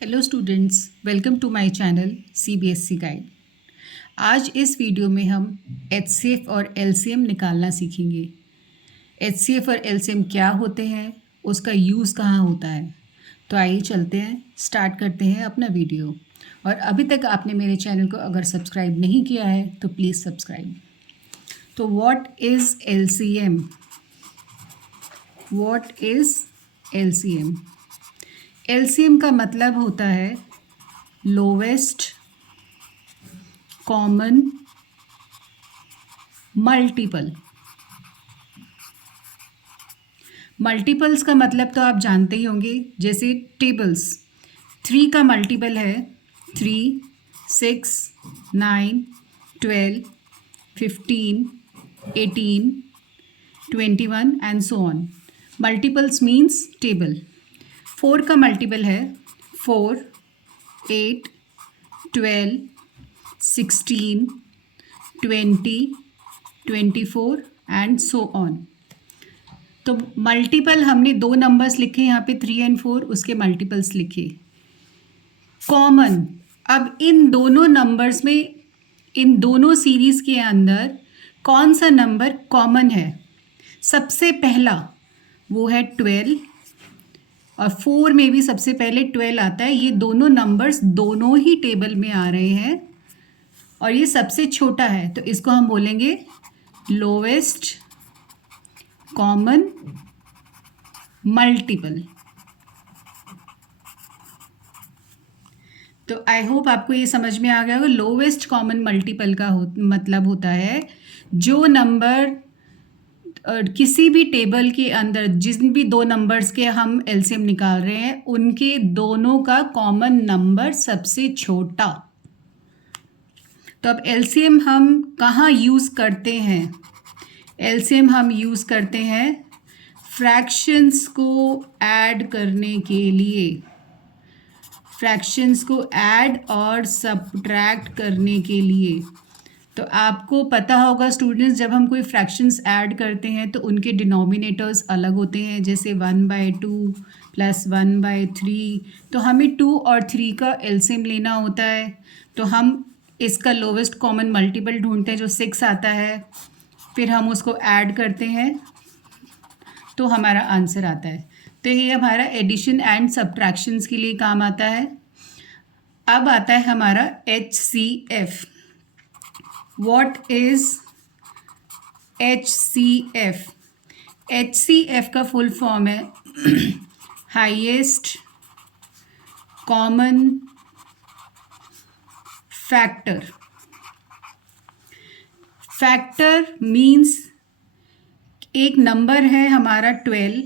Hello students, welcome to my channel CBSE guide. आज इस video में हम HCF और LCM निकालना सीखेंगे। HCF और LCM क्या होते हैं, उसका यूज़ कहाँ होता है। तो आइए चलते हैं, स्टार्ट करते हैं अपना वीडियो। और अभी तक आपने मेरे चैनल को अगर सब्सक्राइब नहीं किया है तो प्लीज़ सब्सक्राइब। तो what is LCM? What is LCM? LCM का मतलब होता है लोवेस्ट कॉमन मल्टीपल। मल्टीपल्स का मतलब तो आप जानते ही होंगे, जैसे टेबल्स। 3 का मल्टीपल है 3, 6, 9, 12, 15, 18, 21 and so on. Multiples means table. 4 का मल्टीपल है 4, 8, 12, 16, 20, 24 एंड सो ऑन। तो मल्टीपल हमने 2 नंबर्स लिखे यहाँ पे 3 एंड 4, उसके मल्टीपल्स लिखे। कॉमन, अब इन दोनों नंबर्स में, इन दोनों सीरीज़ के अंदर कौन सा नंबर कॉमन है? सबसे पहला वो है 12 और 4 में भी सबसे पहले 12 आता है। ये दोनों नंबर्स दोनों ही टेबल में आ रहे हैं और ये सबसे छोटा है, तो इसको हम बोलेंगे लोवेस्ट कॉमन मल्टीपल। तो आई होप आपको ये समझ में आ गया होगा। लोवेस्ट कॉमन मल्टीपल का मतलब होता है जो नंबर किसी भी टेबल के अंदर, जिन भी 2 नंबर्स के हम एलसीएम निकाल रहे हैं, उनके दोनों का कॉमन नंबर सबसे छोटा। तो अब एलसीएम हम कहाँ यूज़ करते हैं? एलसीएम हम यूज़ करते हैं फ्रैक्शंस को ऐड करने के लिए। फ्रैक्शंस को ऐड और सब्ट्रैक्ट करने के लिए। तो आपको पता होगा स्टूडेंट्स, जब हम कोई फ्रैक्शंस ऐड करते हैं तो उनके डिनोमिनेटर्स अलग होते हैं, जैसे 1/2 + 1/3। तो हमें 2 और 3 का एलसीएम लेना होता है। तो हम इसका लोवेस्ट कॉमन मल्टीपल ढूंढते हैं जो 6 आता है, फिर हम उसको ऐड करते हैं तो हमारा आंसर आता है। तो ये हमारा एडिशन एंड सब्ट्रैक्शंस के लिए काम आता है। अब आता है हमारा HCF। What is HCF? HCF का फुल फॉर्म है highest common factor. Factor means एक नंबर है हमारा 12,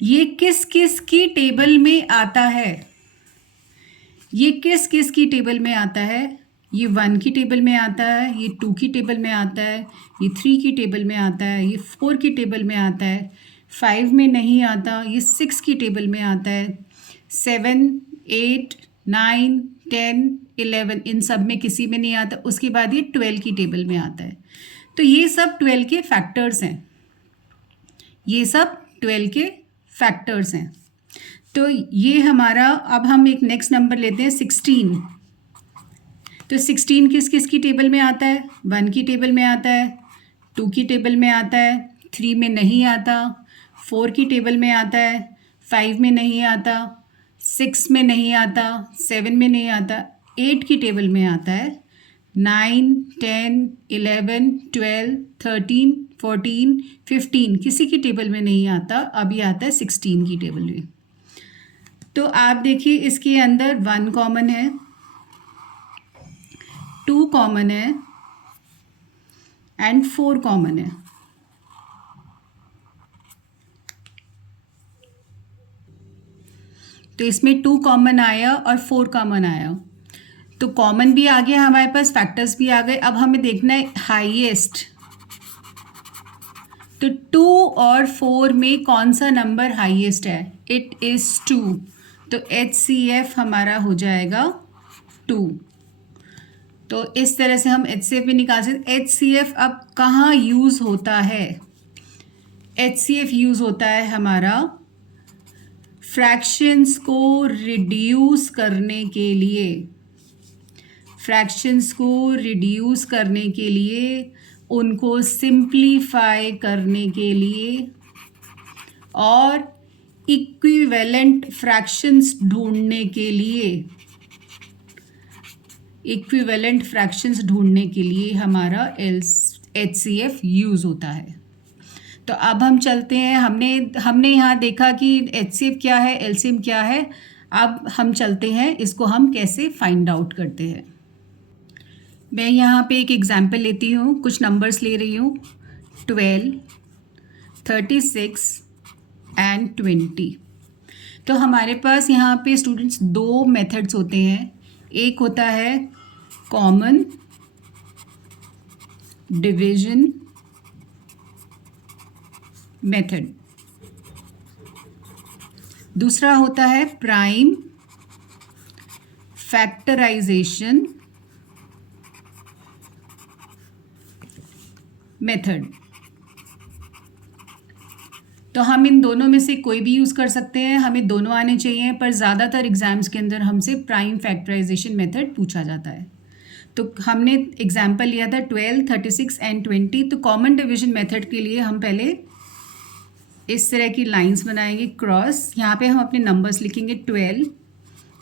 ये किस किस की टेबल में आता है? ये किस किस की टेबल में आता है? ये 1 की टेबल में आता है, ये 2 की टेबल में आता है, ये 3 की टेबल में आता है, ये 4 की टेबल में आता है, 5 में नहीं आता, ये 6 की टेबल में आता है, 7, 8, 9, 10, 11 इन सब में किसी में नहीं आता। उसके बाद ये 12 की टेबल में आता है। तो ये सब 12 के फैक्टर्स हैं। ये सब 12 के फैक्टर्स हैं। तो ये हमारा, अब हम एक नेक्स्ट नंबर लेते हैं 16। तो 16 किस किस की टेबल में आता है? 1 की टेबल में आता है, 2 की टेबल में आता है, 3 में नहीं आता, 4 की टेबल में आता है, 5 में नहीं आता, 6 में नहीं आता, 7 में नहीं आता, 8 की टेबल में आता है, 9, 10, 11, 12, 13, 14, 15 किसी की टेबल में नहीं आता। अभी आता है 16 की टेबल में। तो आप देखिए, इसके अंदर 1 कॉमन है, 2 कॉमन है एंड 4 कॉमन है। तो इसमें 2 कॉमन आया और 4 कॉमन आया। तो कॉमन भी आ गया हमारे पास, फैक्टर्स भी आ गए। अब हमें देखना है हाईएस्ट। तो 2 और 4 में कौन सा नंबर हाईएस्ट है? It is 2। तो HCF हमारा हो जाएगा 2। तो इस तरह से हम HCF भी निकाल सकते। HCF अब कहाँ यूज़ होता है? HCF यूज़ होता है हमारा फ्रैक्शंस को रिड्यूस करने के लिए, फ्रैक्शंस को रिड्यूस करने के लिए, उनको सिंप्लीफाई करने के लिए और इक्विवेलेंट फ्रैक्शंस ढूंढने के लिए, इक्विवेलेंट फ्रैक्शंस ढूंढने के लिए हमारा HCF यूज़ होता है। तो अब हम चलते हैं, हमने यहाँ देखा कि HCF क्या है, LCM क्या है। अब हम चलते हैं इसको हम कैसे फाइंड आउट करते हैं। मैं यहाँ पे एक एग्जांपल लेती हूँ, कुछ नंबर्स ले रही हूँ, 12, 36 एंड 20। तो हमारे पास यहाँ पे स्टूडेंट्स दो मेथड्स होते हैं। एक होता है कॉमन डिवीजन मेथड, दूसरा होता है प्राइम फैक्टराइजेशन मेथड। तो हम इन दोनों में से कोई भी यूज़ कर सकते हैं, हमें दोनों आने चाहिए, पर ज़्यादातर एग्जाम्स के अंदर हमसे प्राइम फैक्टराइजेशन मेथड पूछा जाता है। तो हमने एग्जाम्पल लिया था 12, 36 एंड 20। तो कॉमन डिवीजन मेथड के लिए हम पहले इस तरह की लाइंस बनाएंगे क्रॉस। यहाँ पे हम अपने नंबर्स लिखेंगे 12,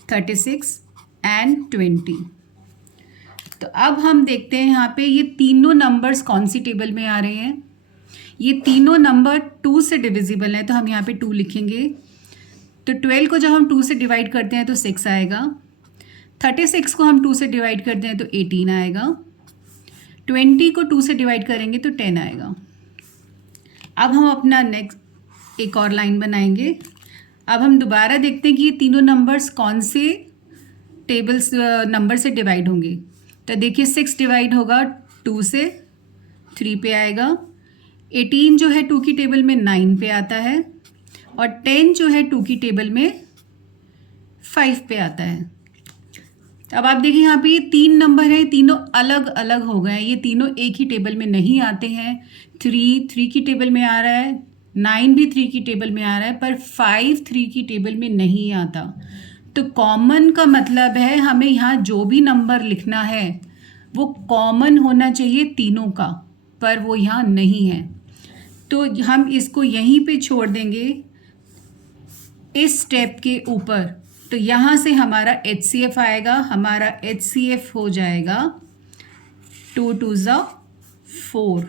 36 एंड 20। तो अब हम देखते हैं यहाँ पे ये तीनों नंबर्स कौन सी टेबल में आ रहे हैं। ये तीनों नंबर 2 से डिविजिबल हैं, तो हम यहाँ पे 2 लिखेंगे। तो 12 को जब हम 2 से डिवाइड करते हैं तो 6 आएगा, 36 को हम 2 से डिवाइड करते हैं तो 18 आएगा, 20 को 2 से डिवाइड करेंगे तो 10 आएगा। अब हम अपना नेक्स्ट एक और लाइन बनाएंगे। अब हम दोबारा देखते हैं कि ये तीनों नंबर्स कौन से टेबल्स नंबर से डिवाइड होंगे। तो देखिए 6 डिवाइड होगा 2 से, 3 पे आएगा। 18 जो है 2 की टेबल में 9 पे आता है, और 10 जो है 2 की टेबल में 5 पे आता है। अब आप देखिए यहाँ पे ये 3 नंबर हैं, तीनों अलग अलग हो गए हैं, ये तीनों एक ही टेबल में नहीं आते हैं। 3 की टेबल में आ रहा है, 9 भी 3 की टेबल में आ रहा है, पर 5 3 की टेबल में नहीं आता। तो कॉमन का मतलब है हमें यहाँ जो भी नंबर लिखना है वो कॉमन होना चाहिए तीनों का, पर वो यहाँ नहीं है। तो हम इसको यहीं पे छोड़ देंगे इस स्टेप के ऊपर। तो यहाँ से हमारा HCF आएगा, हमारा HCF हो जाएगा 2 2 4।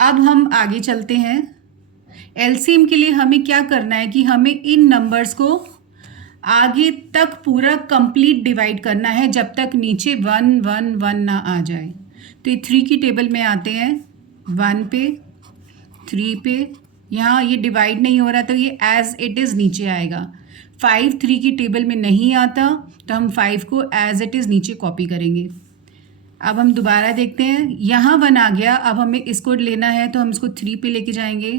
अब हम आगे चलते हैं। LCM के लिए हमें क्या करना है कि हमें इन नंबर्स को आगे तक पूरा कंप्लीट डिवाइड करना है जब तक नीचे 1 1 1 ना आ जाए। तो ये 3 की टेबल में आते हैं, 1 पे, 3 पे, यहाँ ये डिवाइड नहीं हो रहा तो ये एज इट इज़ नीचे आएगा। 5 3 की टेबल में नहीं आता तो हम 5 को एज इट इज़ नीचे कॉपी करेंगे। अब हम दोबारा देखते हैं, यहाँ 1 आ गया, अब हमें इसको लेना है तो हम इसको 3 पे लेके जाएंगे।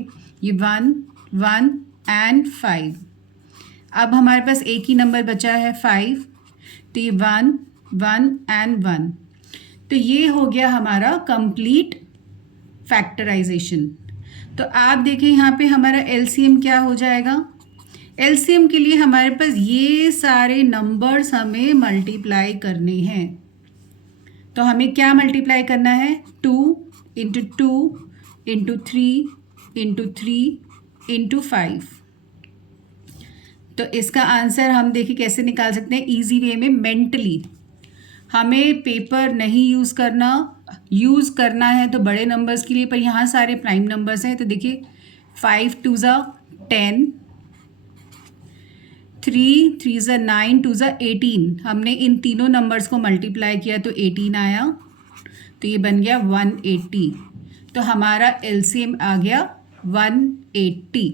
ये 1 1 एंड 5। अब हमारे पास एक ही नंबर बचा है 5, तो ये 1 1 एंड 1। तो ये हो गया हमारा कंप्लीट फैक्टराइजेशन। तो आप देखें यहाँ पे हमारा LCM क्या हो जाएगा। LCM के लिए हमारे पास ये सारे नंबर्स हमें मल्टीप्लाई करने हैं। तो हमें क्या मल्टीप्लाई करना है, 2 इंटू 2 इंटू 3 इंटू 3 इंटू 5। तो इसका आंसर हम देखिए कैसे निकाल सकते हैं इजी वे में, मेंटली। हमें पेपर नहीं यूज़ करना है तो बड़े नंबर्स के लिए, पर यहाँ सारे प्राइम नंबर्स हैं। तो देखिए 5 2 10, 3 3 9, 2 18। हमने इन तीनों नंबर्स को मल्टीप्लाई किया तो 18 आया, तो ये बन गया 180। तो हमारा LCM आ गया 180।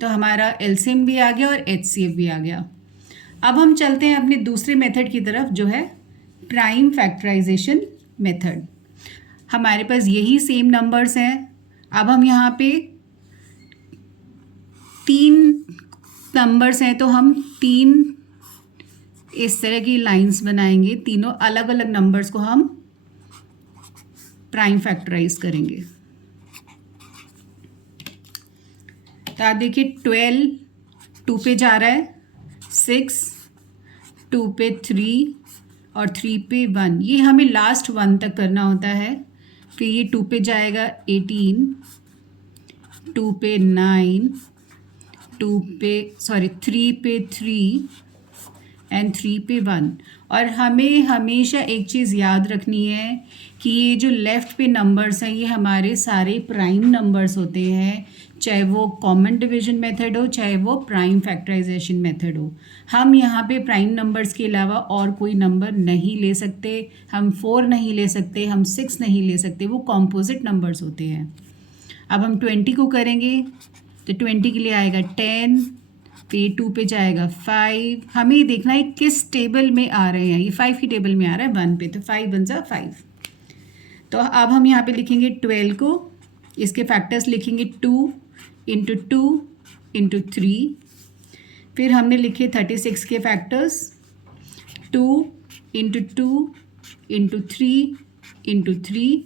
तो हमारा LCM भी आ गया और HCF भी आ गया। अब हम चलते हैं अपने दूसरे मेथड की तरफ, जो है प्राइम फैक्टराइजेशन मेथड। हमारे पास यही सेम नंबर्स हैं। अब हम यहाँ पे 3 नंबर्स हैं तो हम 3 इस तरह की लाइंस बनाएंगे, तीनों अलग अलग नंबर्स को हम प्राइम फैक्टराइज करेंगे। तो आप देखिए 12 2 पे जा रहा है, 6 2 पे 3 और 3 पे 1, ये हमें लास्ट 1 तक करना होता है। फिर ये 2 पे जाएगा 18, 2 पे 9, 3 पे 3 एंड 3 पे 1। और हमें हमेशा एक चीज़ याद रखनी है कि ये जो लेफ़्ट पे नंबर्स हैं ये हमारे सारे प्राइम नंबर्स होते हैं, चाहे वो कॉमन डिवीजन मेथड हो, चाहे वो प्राइम फैक्टराइजेशन मेथड हो। हम यहाँ पे प्राइम नंबर्स के अलावा और कोई नंबर नहीं ले सकते। हम 4 नहीं ले सकते, हम 6 नहीं ले सकते, वो कॉम्पोजिट नंबर्स होते हैं। अब हम 20 को करेंगे तो 20 के लिए आएगा 10, फिर 2 पे जाएगा 5। हमें ये देखना है किस टेबल में आ रहे हैं। ये 5 की टेबल में आ रहा है 1 पे, तो 5 बन जा 5। तो अब हम यहाँ पे लिखेंगे 12 को, इसके फैक्टर्स लिखेंगे 2 इंटू 2 इंटू 3। फिर हमने लिखे 36 के फैक्टर्स 2 इंटू 2 इंटू 3 इंटू 3।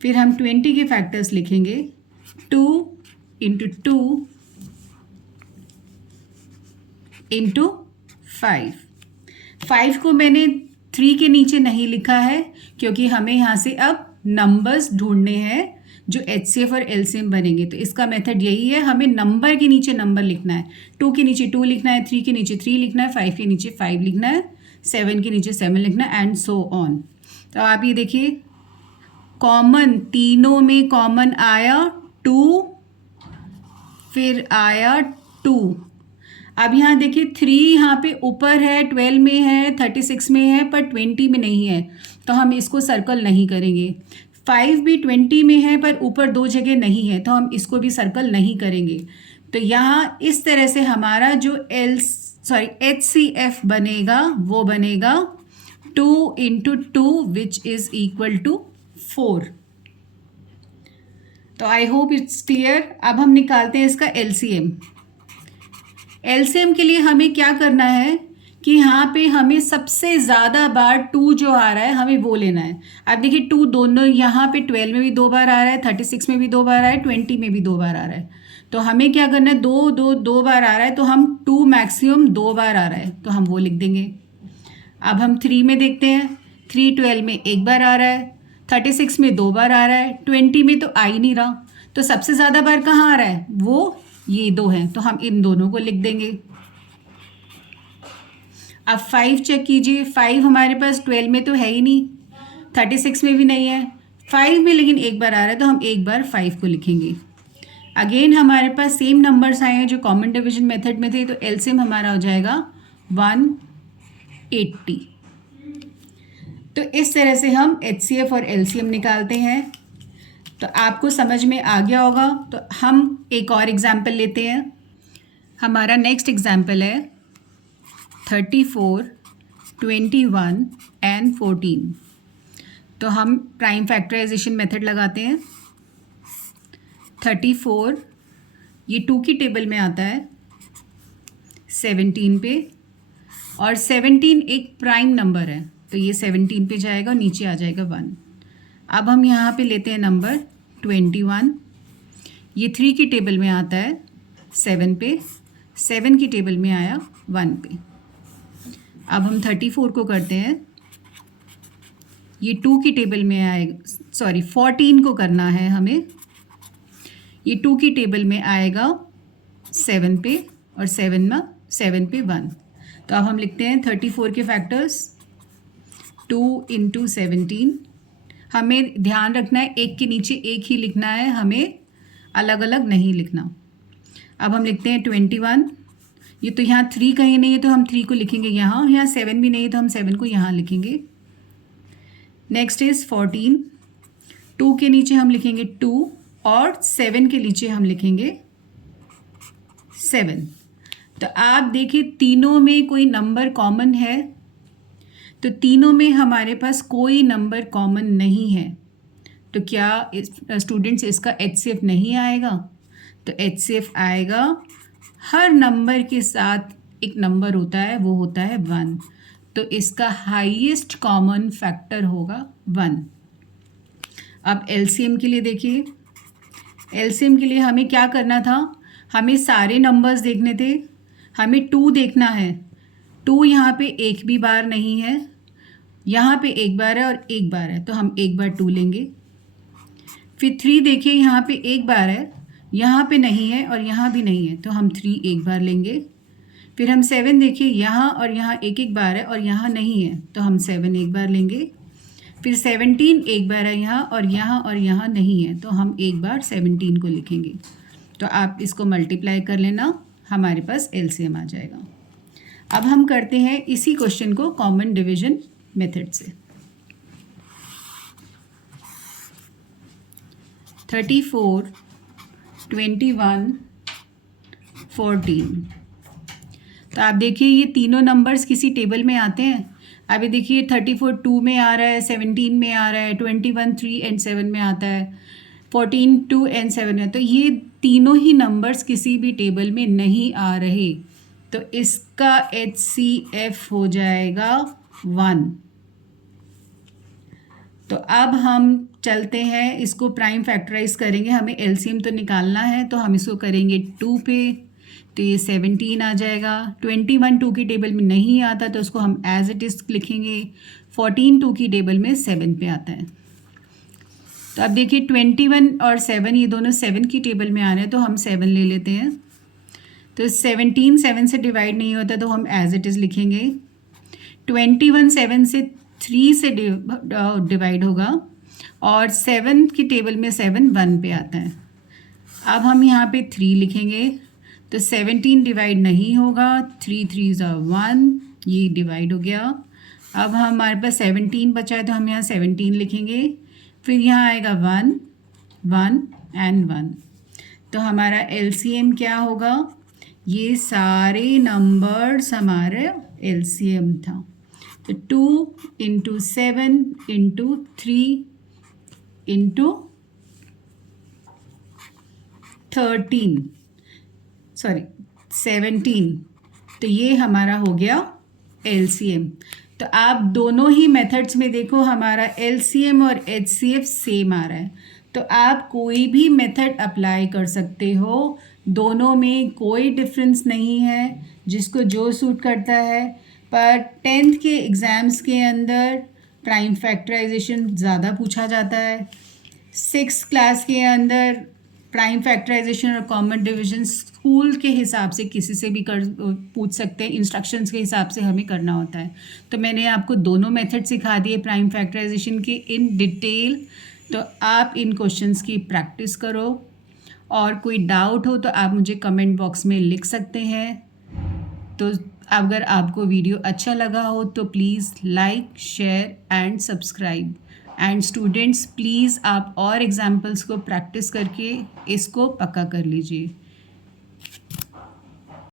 फिर हम 20 के फैक्टर्स लिखेंगे 2 इंटू 2 इंटू 5। 5 को मैंने 3 के नीचे नहीं लिखा है क्योंकि हमें यहाँ से अब नंबर्स ढूंढने हैं जो HCF और LCM बनेंगे। तो इसका मेथड यही है, हमें नंबर के नीचे नंबर लिखना है। 2 के नीचे 2 लिखना है, 3 के नीचे 3 लिखना है, 5 के नीचे 5 लिखना है, 7 के नीचे 7 लिखना है एंड सो ऑन। तो आप ये देखिए कॉमन, तीनों में कॉमन आया 2, फिर आया 2। अब यहाँ देखिए 3 यहाँ पे ऊपर है, 12 में है, 36 में है, पर 20 में नहीं है, तो हम इसको सर्कल नहीं करेंगे। 5 भी 20 में है पर ऊपर 2 जगह नहीं है, तो हम इसको भी सर्कल नहीं करेंगे। तो यहाँ इस तरह से हमारा जो HCF बनेगा वो बनेगा 2 into 2 which is equal to 4। तो आई होप इट्स क्लियर। अब हम निकालते हैं इसका LCM। LCM के लिए हमें क्या करना है कि यहाँ पे हमें सबसे ज़्यादा बार 2 जो आ रहा है हमें वो लेना है। अब देखिए 2 दोनों यहाँ पे 12 में भी 2 बार आ रहा है, 36 में भी 2 बार आ रहा है, 20 में भी 2 बार आ रहा है। तो हमें क्या करना है, 2 बार आ रहा है, तो हम 2 मैक्सिमम 2 बार आ रहा है तो हम वो लिख देंगे। अब हम 3 में देखते हैं, 3 12 में 1 बार आ रहा है, 36 में 2 बार आ रहा है, 20 में तो आ ही नहीं रहा। तो सबसे ज़्यादा बार कहाँ आ रहा है, वो ये 2 हैं, तो हम इन दोनों को लिख देंगे। अब 5 चेक कीजिए, 5 हमारे पास 12 में तो है ही नहीं, 36 में भी नहीं है, 5 में लेकिन 1 बार आ रहा है, तो हम 1 बार 5 को लिखेंगे। अगेन हमारे पास सेम नंबर्स आए हैं जो कॉमन डिवीजन मेथड में थे, तो LCM हमारा हो जाएगा 180। तो इस तरह से हम HCF और LCM निकालते हैं। तो आपको समझ में आ गया होगा। तो हम एक और एग्जाम्पल लेते हैं। हमारा नेक्स्ट एग्जाम्पल है 34, 21 एंड 14। तो हम प्राइम फैक्टराइजेशन मेथड लगाते हैं। 34 ये 2 की टेबल में आता है 17 पे, और 17 एक प्राइम नंबर है, तो ये 17 पे जाएगा, नीचे आ जाएगा 1। अब हम यहाँ पे लेते हैं नंबर 21। ये 3 की टेबल में आता है 7 पे, 7 की टेबल में आया 1 पे। अब हम 34 को करते हैं, ये 2 की टेबल में आएगा, 14 को करना है हमें, ये 2 की टेबल में आएगा 7 पे, और 7 पे 1। तो अब हम लिखते हैं 34 के फैक्टर्स 2 इंटू 17। हमें ध्यान रखना है एक के नीचे एक ही लिखना है, हमें अलग अलग नहीं लिखना। अब हम लिखते हैं 21। ये तो यहाँ 3 कहीं नहीं है तो हम 3 को लिखेंगे यहाँ 7 भी नहीं है तो हम 7 को यहाँ लिखेंगे। Next is 14। 2 के नीचे हम लिखेंगे 2 और 7 के नीचे हम लिखेंगे 7। तो आप देखिए तीनों में कोई नंबर कॉमन है, तो तीनों में हमारे पास कोई नंबर कॉमन नहीं है, तो क्या स्टूडेंट्स इसका HCF नहीं आएगा? तो HCF आएगा, हर नंबर के साथ एक नंबर होता है, वो होता है 1, तो इसका हाईएस्ट कॉमन फैक्टर होगा 1। अब LCM के लिए देखिए, एलसीएम के लिए हमें क्या करना था, हमें सारे नंबर्स देखने थे, हमें 2 देखना है। 2 यहाँ पे एक भी बार नहीं है, यहाँ पे एक बार है और एक बार है, तो हम एक बार 2 लेंगे। फिर 3 देखिए, यहाँ पे एक बार है, यहाँ पे नहीं है और यहाँ भी नहीं है, तो हम 3 एक बार लेंगे। फिर हम 7 देखिए, यहाँ और यहाँ एक एक बार है और यहाँ नहीं है, तो हम 7 एक बार लेंगे। फिर 17 एक बार है यहाँ और यहाँ नहीं है, तो हम एक बार 17 को लिखेंगे। तो आप इसको मल्टीप्लाई कर लेना, हमारे पास एलसीएम आ जाएगा। अब हम करते हैं इसी क्वेश्चन को कॉमन डिवीजन मेथड से। 34, 21, 14। तो आप देखिए ये तीनों नंबर्स किसी टेबल में आते हैं। अभी देखिए 34 2 में आ रहा है, 17 में आ रहा है, 21 3 एंड 7 में आता है, 14 2 एंड 7 में। तो ये तीनों ही नंबर्स किसी भी टेबल में नहीं आ रहे, तो इसका HCF हो जाएगा 1। तो अब हम चलते हैं, इसको प्राइम फैक्टराइज करेंगे। हमें एलसीएम तो निकालना है, तो हम इसको करेंगे 2 पे, तो ये 17 आ जाएगा। 21 2 की टेबल में नहीं आता, तो उसको हम एज इट इज़ लिखेंगे। 14 2 की टेबल में 7 पे आता है। तो अब देखिए 21 और 7 ये दोनों 7 की टेबल में आ रहे हैं, तो हम 7 ले लेते हैं। तो 17 7 से डिवाइड नहीं होता, तो हम एज इट इज़ लिखेंगे। 21 7 से 3 से डिवाइड होगा और 7 की टेबल में 7 1 पे आता है। अब हम यहाँ पे 3 लिखेंगे, तो 17 डिवाइड नहीं होगा, 3 3 1, ये डिवाइड हो गया। अब हमारे पास 17 बचा है, तो हम यहाँ 17 लिखेंगे। फिर यहाँ आएगा 1 1 एंड 1। तो हमारा एलसीएम क्या होगा, ये सारे नंबर्स हमारे एलसीएम था। तो 2 इंटू 7 इंटू 3 इंटू 13 सॉरी 17, तो ये हमारा हो गया एलसीएम। तो आप दोनों ही मेथड्स में देखो, हमारा एलसीएम और एचसीएफ सेम आ रहा है। तो आप कोई भी मेथड अप्लाई कर सकते हो, दोनों में कोई डिफरेंस नहीं है, जिसको जो सूट करता है। पर 10th के एग्ज़ाम्स के अंदर प्राइम फैक्टराइजेशन ज़्यादा पूछा जाता है। 6th क्लास के अंदर प्राइम फैक्टराइजेशन और कॉमन डिवीजन स्कूल के हिसाब से किसी से भी पूछ सकते हैं, इंस्ट्रक्शंस के हिसाब से हमें करना होता है। तो मैंने आपको दोनों मेथड सिखा दिए प्राइम फैक्टराइजेशन के इन डिटेल। तो आप इन क्वेश्चंस की प्रैक्टिस करो, और कोई डाउट हो तो आप मुझे कमेंट बॉक्स में लिख सकते हैं। तो अगर आपको वीडियो अच्छा लगा हो तो please like share and subscribe. And students please आप और एग्जाम्पल्स को प्रैक्टिस करके इसको पक्का कर लीजिए।